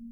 Hello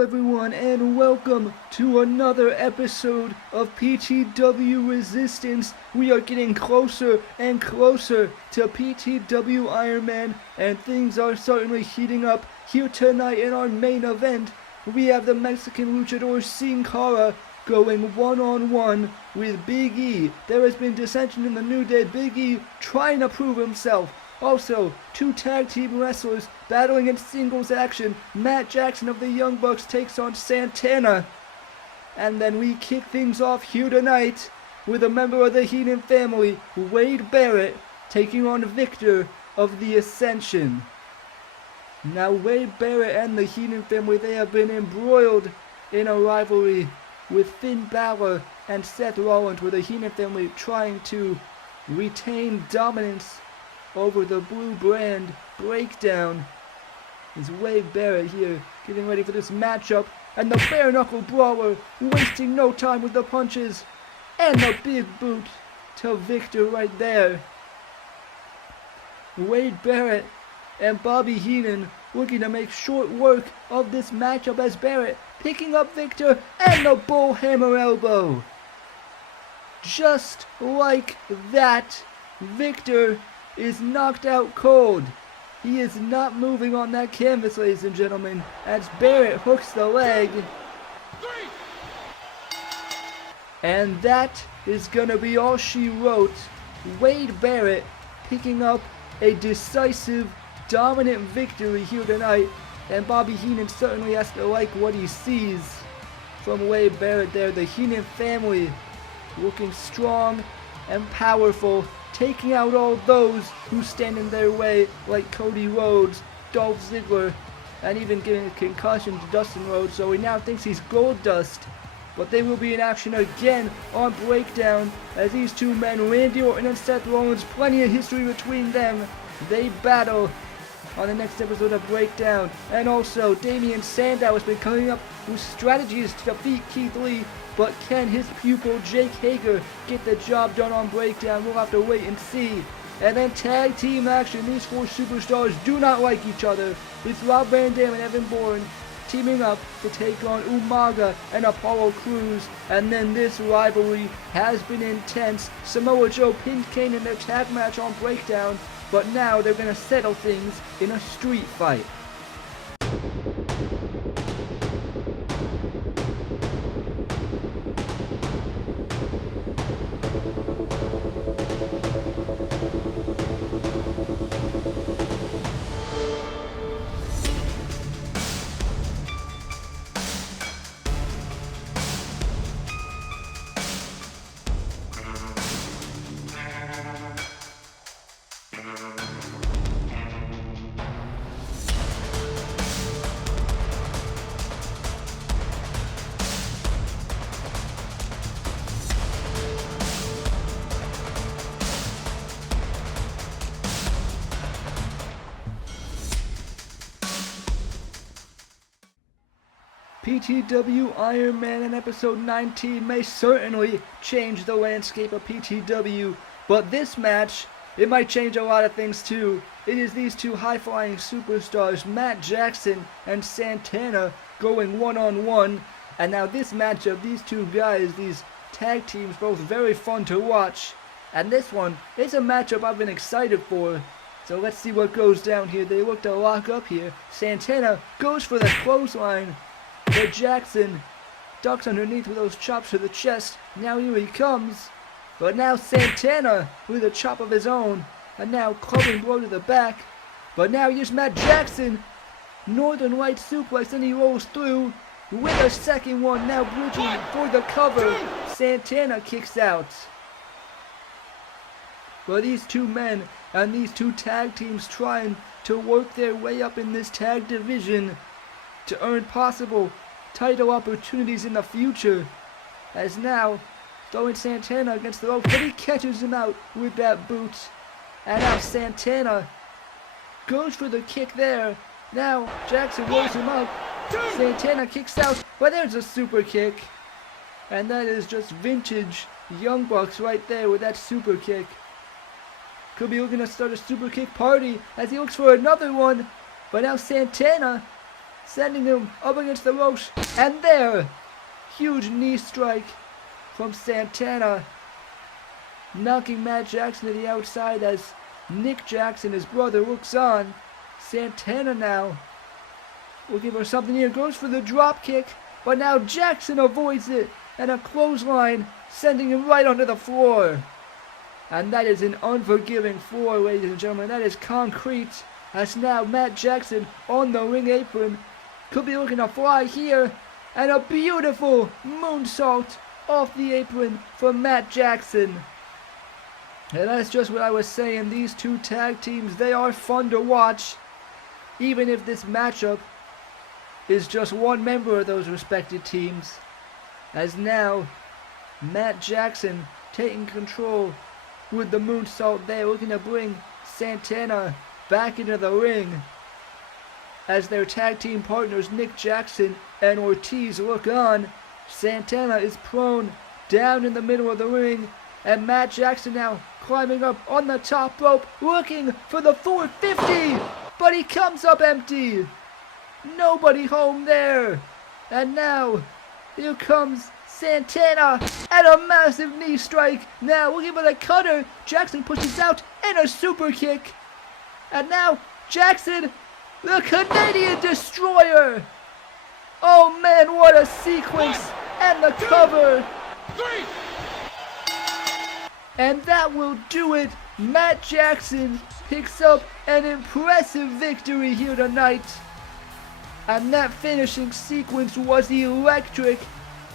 everyone and welcome to another episode of PTW Resistance. We are getting closer and closer to PTW Iron Man, and things are certainly heating up here tonight in our main event. We have the Mexican luchador Sin Cara going one-on-one with Big E. There has been dissension in the New Day. Big E trying to prove himself. Also, two tag team wrestlers battling in singles action. Matt Jackson of the Young Bucks takes on Santana. And then we kick things off here tonight with a member of the Heenan family, Wade Barrett, taking on Viktor of the Ascension. Now Wade Barrett and the Heenan family, they have been embroiled in a rivalry with Finn Balor and Seth Rollins, with the Heenan family trying to retain dominance over the blue brand. Breakdown is Wade Barrett here getting ready for this matchup, and the bare knuckle brawler wasting no time with the punches and the big boot to Viktor right there. Wade Barrett and Bobby Heenan looking to make short work of this matchup as Barrett picking up Viktor and the bullhammer elbow. Just like that, Viktor is knocked out cold. He is not moving on that canvas, ladies and gentlemen, as Barrett hooks the leg. And that is gonna be all she wrote. Wade Barrett picking up a decisive, dominant victory here tonight, and Bobby Heenan certainly has to like what he sees from Wade Barrett there. The Heenan family looking strong and powerful, taking out all those who stand in their way, like Cody Rhodes, Dolph Ziggler, and even giving a concussion to Dustin Rhodes, so he now thinks he's gold dust. But they will be in action again on Breakdown as these two men, Randy Orton and Seth Rollins, plenty of history between them. They battle on the next episode of Breakdown. And also, Damian Sandow has been coming up with strategies to defeat Keith Lee, but can his pupil Jake Hager get the job done on Breakdown? We'll have to wait and see. And then tag team action. These four superstars do not like each other. It's Rob Van Dam and Evan Bourne teaming up to take on Umaga and Apollo Crews. And then this rivalry has been intense. Samoa Joe pinned Kane in their tag match on Breakdown, but now they're going to settle things in a street fight. PTW Iron Man in episode 19 may certainly change the landscape of PTW, but this match, it might change a lot of things too. It is these two high-flying superstars, Matt Jackson and Santana, going one-on-one. And now this matchup, these two guys, these tag teams, both very fun to watch. And this one is a matchup I've been excited for. So let's see what goes down here. They look to lock up here. Santana goes for the clothesline, but Jackson ducks underneath with those chops to the chest. Now here he comes. But now Santana with a chop of his own. And now clubbing blow to the back. But now here's Matt Jackson. Northern Light suplex, and he rolls through with a second one. Now bridging for the cover. Santana kicks out. But these two men and these two tag teams trying to work their way up in this tag division to earn possible title opportunities in the future. as now throwing Santana against the rope, but he catches him out with that boot. And now Santana goes for the kick there. Now Jackson rolls him up. Santana kicks out, but there's a super kick. And that is just vintage Young Bucks right there with that super kick. Could be looking to start a super kick party as he looks for another one. But now Santana sending him up against the ropes. And there, huge knee strike from Santana, knocking Matt Jackson to the outside as Nick Jackson, his brother, looks on. Santana now looking for something here, goes for the drop kick, but now Jackson avoids it, and a clothesline sending him right onto the floor. And that is an unforgiving floor, ladies and gentlemen. That is concrete, as now Matt Jackson on the ring apron could be looking to fly here, and a beautiful moonsault off the apron from Matt Jackson. And that's just what I was saying. These two tag teams, they are fun to watch, even if this matchup is just one member of those respected teams. As now, Matt Jackson taking control with the moonsault there, looking to bring Santana back into the ring. As their tag team partners Nick Jackson and Ortiz look on, Santana is prone down in the middle of the ring, and Matt Jackson now climbing up on the top rope, looking for the 450, but he comes up empty. Nobody home there. And now, here comes Santana, and a massive knee strike. Now looking for the cutter. Jackson pushes out, and a super kick. And now, Jackson, the Canadian Destroyer. Oh man, what a sequence. And the cover. And that will do it. Matt Jackson picks up an impressive victory here tonight. And that finishing sequence was electric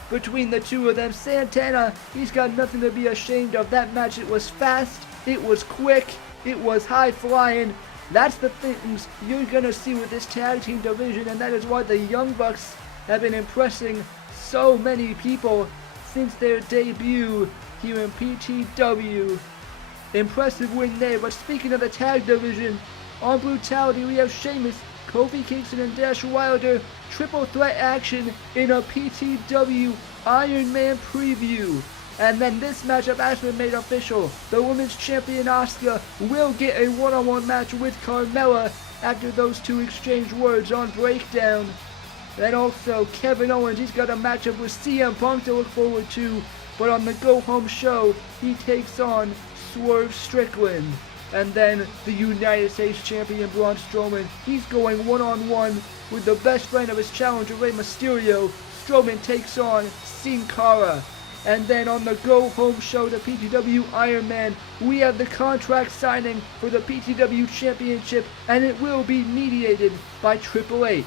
between the two of them. Santana, he's got nothing to be ashamed of. That match, it was fast, it was quick, it was high flying. That's the things you're gonna see with this tag team division, and that is why the Young Bucks have been impressing so many people since their debut here in PTW. Impressive win there. But speaking of the tag division, on Brutality we have Sheamus, Kofi Kingston, and Dash Wilder triple threat action in a PTW Iron Man preview. And then this matchup has been made official. The Women's Champion Asuka will get a one-on-one match with Carmella after those two exchange words on Breakdown. Then also Kevin Owens, he's got a matchup with CM Punk to look forward to. But on the go-home show, he takes on Swerve Strickland. And then the United States Champion Braun Strowman, he's going one-on-one with the best friend of his challenger, Rey Mysterio. Strowman takes on Sin Cara. And then on the go-home show, the PTW Iron Man, we have the contract signing for the PTW Championship, and it will be mediated by Triple H.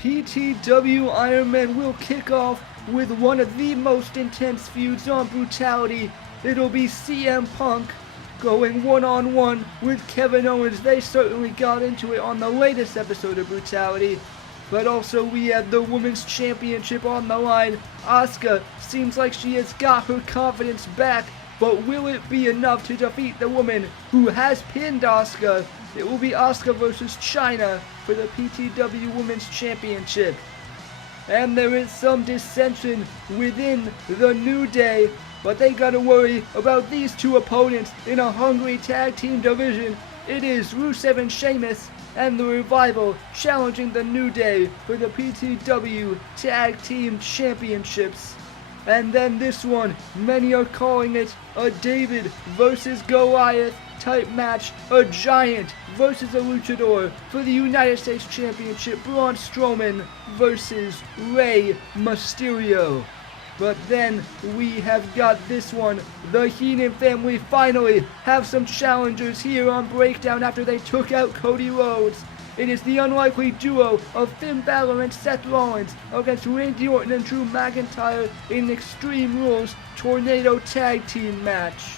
PTW Iron Man will kick off with one of the most intense feuds on Brutality. It'll be CM Punk going one-on-one with Kevin Owens. They certainly got into it on the latest episode of Brutality. But also we have the Women's Championship on the line. Asuka seems like she has got her confidence back But will it be enough to defeat the woman who has pinned Asuka? It will be Asuka versus China for the PTW Women's Championship. And there is some dissension within the New Day, but they gotta worry about these two opponents in a hungry tag team division. It is Rusev and Sheamus and the Revival challenging the New Day for the PTW Tag Team Championships. And then this one, many are calling it a David versus Goliath type match, a giant versus a luchador for the United States Championship, Braun Strowman versus Rey Mysterio. But then we have got this one. The Heenan family finally have some challengers here on Breakdown after they took out Cody Rhodes. It is the unlikely duo of Finn Balor and Seth Rollins against Randy Orton and Drew McIntyre in an Extreme Rules Tornado Tag Team match.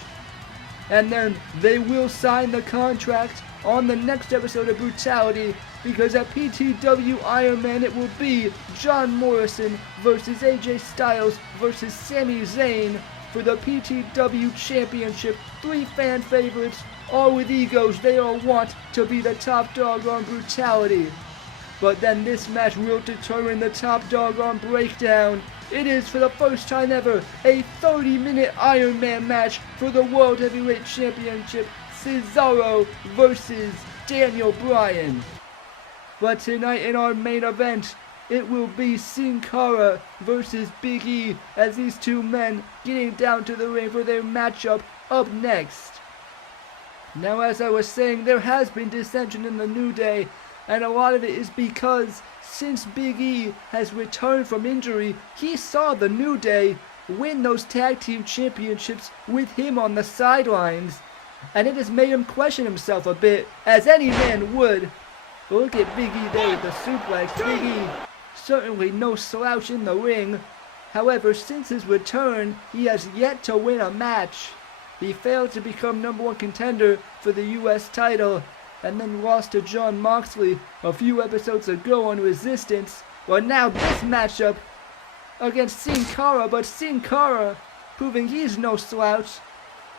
And then they will sign the contract on the next episode of Brutality, because at PTW Iron Man it will be John Morrison versus AJ Styles versus Sami Zayn for the PTW Championship. 3 fan favorites, all with egos. They all want to be the top dog on Brutality. But then this match will determine the top dog on Breakdown. It is, for the first time ever, a 30-minute Iron Man match for the World Heavyweight Championship. Cesaro versus Daniel Bryan. But tonight in our main event, it will be Sin Cara versus Big E, as these two men getting down to the ring for their matchup up next. Now, as I was saying, there has been dissension in the New Day, and a lot of it is because since Big E has returned from injury, he saw the New Day win those tag team championships with him on the sidelines, and it has made him question himself a bit, as any man would. Look at Big E there with the suplex. Big E, certainly no slouch in the ring. However, since his return, he has yet to win a match. He failed to become #1 contender for the US title, and then lost to Jon Moxley a few episodes ago on Resistance. But now this matchup against Sin Cara, but Sin Cara proving he's no slouch,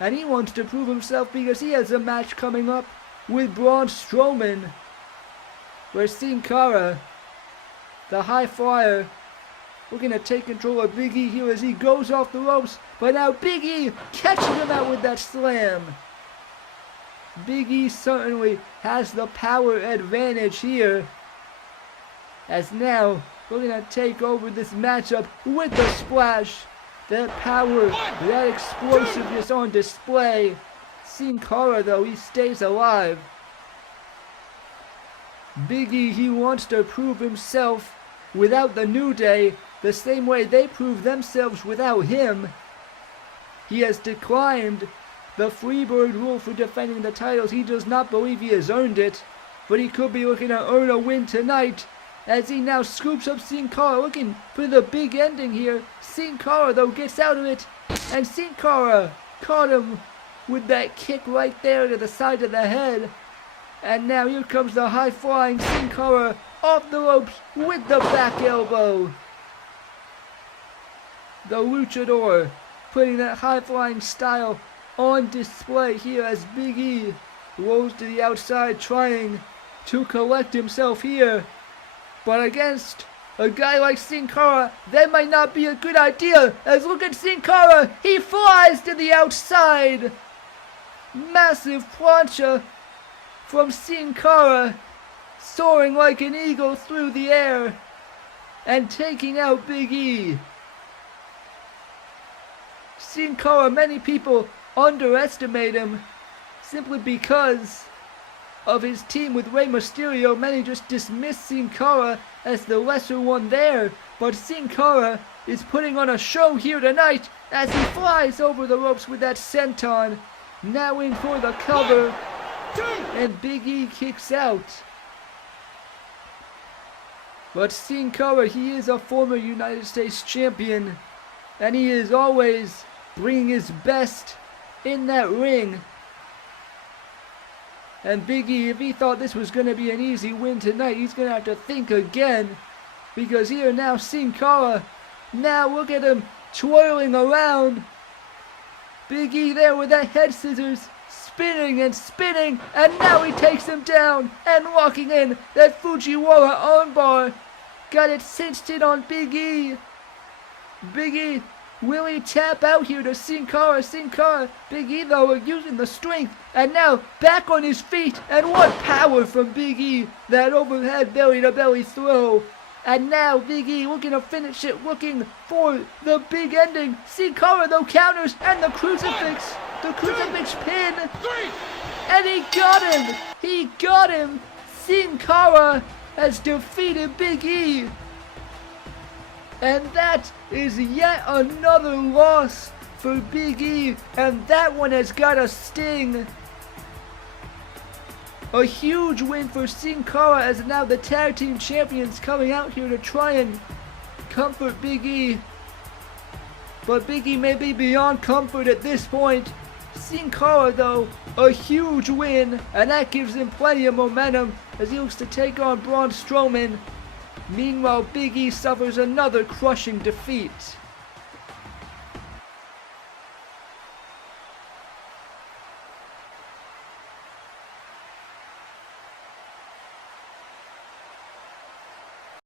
and he wants to prove himself because he has a match coming up with Braun Strowman, where Sin Cara, the high flyer, looking to take control of Big E here as he goes off the ropes, but now Big E catching him out with that slam. Big E certainly has the power advantage here, as now we're going to take over this matchup with the splash. That power, that explosiveness on display. Sin Cara, though, he stays alive. Big E, he wants to prove himself without the New Day the same way they proved themselves without him. He has declined the Freebird rule for defending the titles. He does not believe he has earned it, but he could be looking to earn a win tonight as he now scoops up Sin Cara, looking for the big ending here. Sin Cara, though, gets out of it, and Sin Cara caught him with that kick right there to the side of the head. And now here comes the high-flying Sin Cara off the ropes with the back elbow. The luchador putting that high-flying style on display here as Big E rolls to the outside, trying to collect himself here. But against a guy like Sin Cara, that might not be a good idea, as look at Sin Cara, he flies to the outside. Massive plancha from Sin Cara, soaring like an eagle through the air and taking out Big E. Sin Cara, many people underestimate him simply because of his team with Rey Mysterio. Many just dismiss Sin Cara as the lesser one there, but Sin Cara is putting on a show here tonight as he flies over the ropes with that senton. Now in for the cover, and Big E kicks out. But Sin Cara, he is a former United States champion, and he is always bringing his best in that ring. And Big E, if he thought this was going to be an easy win tonight, he's going to have to think again, because here now Sin Cara, now look at him twirling around Big E there with that head scissors, spinning and spinning, and now he takes him down and locking in that Fujiwara armbar. Got it cinched in on Big E. Big E, will he tap out here to Sin Cara? Sin Cara. Big E though are using the strength, and now back on his feet, and what power from Big E. That overhead belly to belly throw. And now Big E looking to finish it, looking for the big ending. Sin Cara though counters, and the crucifix. The crucifix pin. And he got him. He got him. Sin Cara has defeated Big E. And that is yet another loss for Big E. And that one has got a sting. A huge win for Sin Cara as now the tag team champions coming out here to try and comfort Big E. But Big E may be beyond comfort at this point. Sin Cara though, a huge win, and that gives him plenty of momentum as he looks to take on Braun Strowman. Meanwhile, Big E suffers another crushing defeat.